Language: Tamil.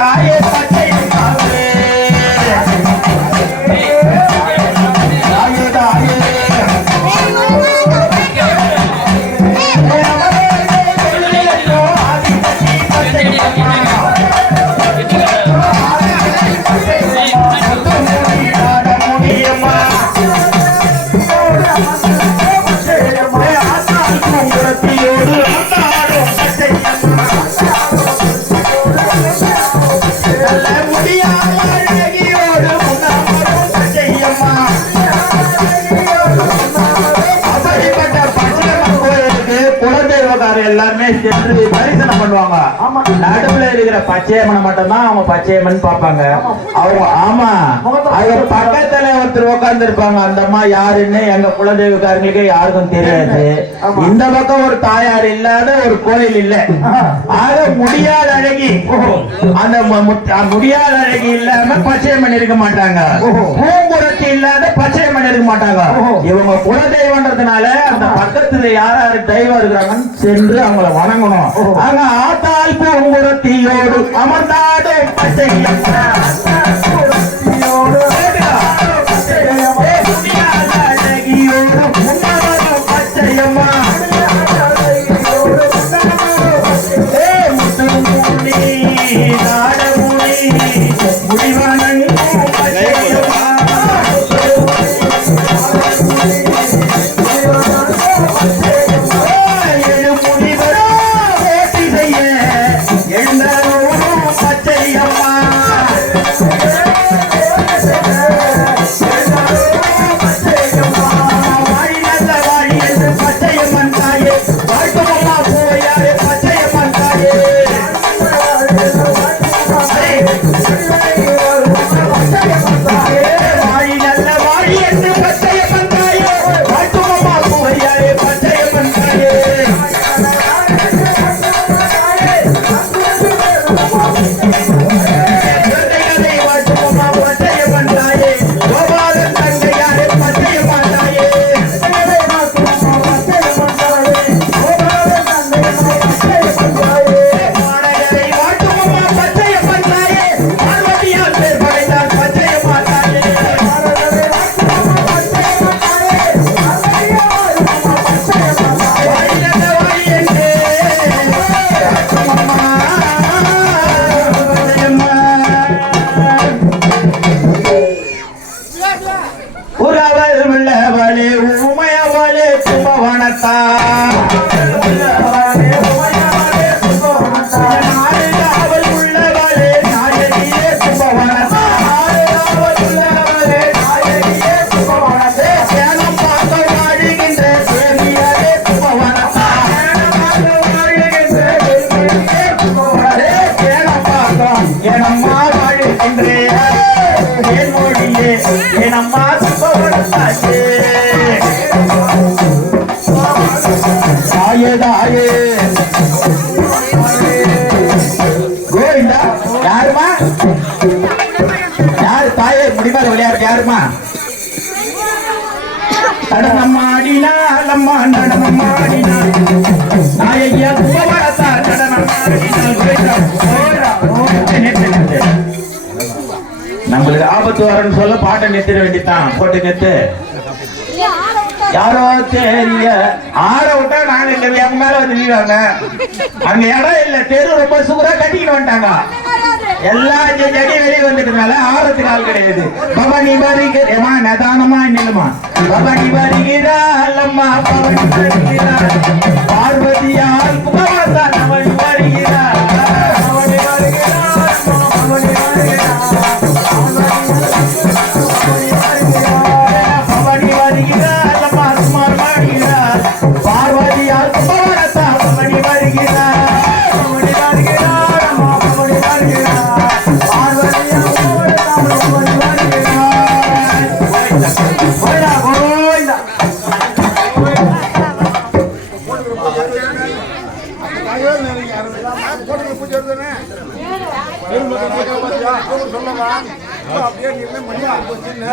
தாயே பச்சை அம்மாவே தாயே தாயே எல்லாருமே சென்று தரிசனம் பண்ணுவாங்க. நடுவுல இருக்கிற பச்சையம்மனை மட்டும்தான் அவங்க பச்சையம்மன் பாப்பாங்க. அவங்க ஆமா அவங்க பக்கத்துல ஒருத்தர் உட்கார்ந்து இருப்பாங்க. அந்த அம்மா யாருன்னு எங்க குலதெய்வக்காரங்களுக்கு யாருக்கும் தெரியாது. இந்த பக்கம் ஒரு தாயார் இல்லாத ஒரு கோயில் இல்ல. ஆக முடியாத அழகி அந்த முடியாத அழகி இல்லாம பச்சையம்மன் இருக்க மாட்டாங்க. பூங்குரத்தி இல்லாத பச்சையம்மன் இருக்க மாட்டாங்க. இவங்க குலதெய்வன்றதுனால அந்த பக்கத்துல யார் தெய்வம் இருக்கிறாங்கன்னு சென்று அவங்கள வணங்கணும். அங்க ஆத்தாள் பூங்குரத்தியோடு அமர்ந்தாடு பச்சையம்மா பச்சையம்மா யாருமா நடனமாடினாள் அம்மா நடனமாடினாள் நாயகியா கும்பவரத்தா நடனமாடினாள். நம்மளுக்கு ஆபத்து வரன்னு சொல்ல பாட்டை நிறுத்திட வேண்டியதான். போட்டு நிறுத்து. யாரோ தெரிய ஆற விட்டா நாங்க இல்ல மேல வந்து நீவாங்க. அங்க இடம் இல்ல, தெரு ரொம்ப சூப்பரா கட்டிக்கிட்டு வந்துட்டாங்க. எல்லா செடி வெளியே வந்துட்டனால ஆறத்துக்கு ஆள் கிடையாது. பவானி வருகிறேமா நிதானமா நிலமா பவானி வருகிறாளம்மா பவானி வருகிறாள் பார்வதியால் குமரத்தான் அவள் வருகிறாள் அவளை வருகிறாள் பவானி வருகிறாள் பவானி வருகிறாள் அம்மா குமார் வருகிறாள் பார்வதியால் குமரத்தான் பவானி வருகிறாள் பவானி வருகிறாள் அம்மா பவானி வருகிறாள் பூஜை